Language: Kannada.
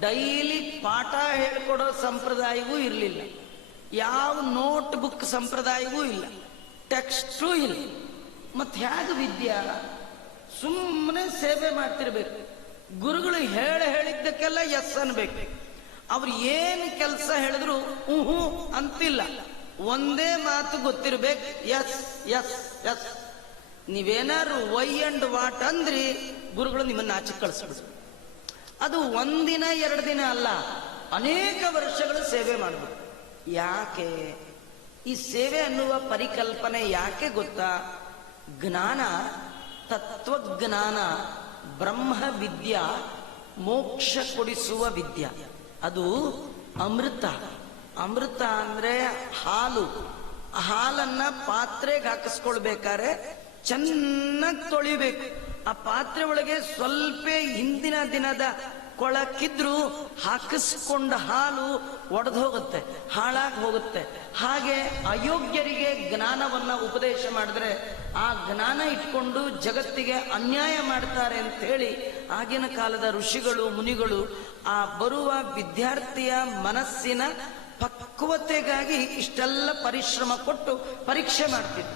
ಡೈಲಿ ಪಾಠ ಹೇಳ್ಕೊಡೋ ಸಂಪ್ರದಾಯವೂ ಇರಲಿಲ್ಲ, ಯಾವ ನೋಟ್ ಬುಕ್ ಸಂಪ್ರದಾಯವೂ ಇಲ್ಲ, ಟೆಕ್ಸ್ಟೂ ಇಲ್ಲ. ಮತ್ತೆ ಹೇಗೆ ವಿದ್ಯಾ? ಸುಮ್ಮನೆ ಸೇವೆ ಮಾಡ್ತಿರ್ಬೇಕು. ಗುರುಗಳು ಹೇಳಿದ್ದಕ್ಕೆಲ್ಲ ಎಸ್ ಅನ್ಬೇಕು. ಅವ್ರು ಏನು ಕೆಲಸ ಹೇಳಿದ್ರು ಹ್ಞೂ ಅಂತಿಲ್ಲ, ಒಂದೇ ಮಾತು ಗೊತ್ತಿರ್ಬೇಕು, ಎಸ್ ಎಸ್ ಎಸ್. ನೀವೇನಾದ್ರು ವೈ ಅಂಡ್ ವಾಟ್ ಅಂದ್ರಿ ಗುರುಗಳು ನಿಮ್ಮನ್ನ ಆಚೆ ಕಳಿಸ್ಬಿಡ್ಬೇಕು. ಅದು ಒಂದಿನ ಎರಡು ದಿನ ಅಲ್ಲ, ಅನೇಕ ವರ್ಷಗಳು ಸೇವೆ ಮಾಡಬೇಕು. ಯಾಕೆ ಈ ಸೇವೆ ಅನ್ನುವ ಪರಿಕಲ್ಪನೆ ಯಾಕೆ ಗೊತ್ತಾ? ಜ್ಞಾನ, ತತ್ವಜ್ಞಾನ, ಬ್ರಹ್ಮ ವಿದ್ಯಾ, ಮೋಕ್ಷ ಕೊಡಿಸುವ ವಿದ್ಯಾ. ಅದು ಅಮೃತ. ಅಮೃತ ಅಂದ್ರೆ ಹಾಲು. ಹಾಲನ್ನ ಪಾತ್ರೆಗೆ ಹಾಕಿಸ್ಕೊಳ್ಬೇಕಾದ್ರೆ ಚೆನ್ನಾಗಿ ತೊಳಿಬೇಕು. ಆ ಪಾತ್ರೆ ಒಳಗೆ ಸ್ವಲ್ಪ ಹಿಂದಿನ ದಿನದ ಕೊಳಕಿದ್ರು ಹಾಕಿಸ್ಕೊಂಡ ಹಾಲು ಒಡೆದು ಹೋಗುತ್ತೆ, ಹಾಳಾಗಿ ಹೋಗುತ್ತೆ. ಹಾಗೆ ಅಯೋಗ್ಯರಿಗೆ ಜ್ಞಾನವನ್ನ ಉಪದೇಶ ಮಾಡಿದ್ರೆ ಆ ಜ್ಞಾನ ಇಟ್ಕೊಂಡು ಜಗತ್ತಿಗೆ ಅನ್ಯಾಯ ಮಾಡ್ತಾರೆ ಅಂತ ಹೇಳಿ ಆಗಿನ ಕಾಲದ ಋಷಿಗಳು ಮುನಿಗಳು ಆ ಬರುವ ವಿದ್ಯಾರ್ಥಿಯ ಮನಸ್ಸಿನ ಪಕ್ವತೆಗಾಗಿ ಇಷ್ಟೆಲ್ಲ ಪರಿಶ್ರಮ ಕೊಟ್ಟು ಪರೀಕ್ಷೆ ಮಾಡ್ತಿದ್ರು.